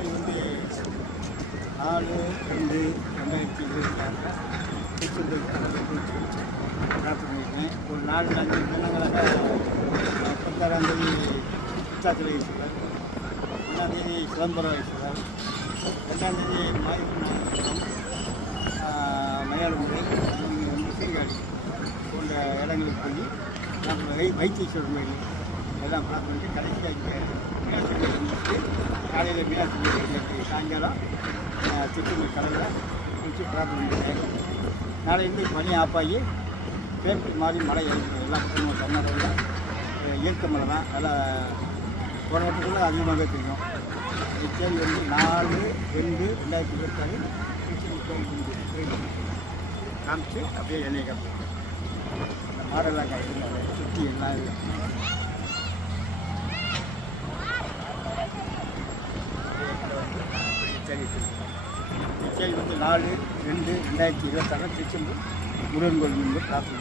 தேதி வந்து 4/2/2026 திருச்செந்தூர் பிரார்த்தனை பண்ணியிருக்கேன். ஒரு 4-5 தினங்களாக 16ஆம் தேதி உச்சாத்திரை ஈஸ்வரர், 1ஆம் தேதி சிதம்பரம் ஈஸ்வரர், 2ஆம் தேதி மயிலாடுதுறை, சீர்காழி போன்ற இடங்களுக்கு போய் நம்ம வைத்தீஸ்வரர் கோயில் எல்லாம் பிரார்த்தனை பண்ணி கடைசியாக இங்கே மீனாட்சி முடிச்சுட்டு காலையில் மீனாட்சி இன்னைக்கு சாயங்காலம் திருச்செந்தூர் கடலில் குளிச்சு பிரார்த்தனை பண்ணிட்டேன். நாளையிருந்து பனி ஆப்பாகி பேருக்கு மாறி மழை எழுப்பணும். எல்லாம் பக்கமும் கர்நாடகாவில் இயற்கை மழை தான், நல்லா போன வருஷத்துக்குள்ள அதிகமாக தெரியும். தேதி வந்து 4/2/2026 திருச்செந்தூர் கோயில் காமிச்சு அப்படியே எண்ணெய் காமிச்சு மாடெல்லாம் காய்ச்சி சுற்றி எல்லாம் இல்லை. தேதி வந்து 4/2/2026 திருச்செந்தூர் முருகன் கோயில் பிரார்த்தனை.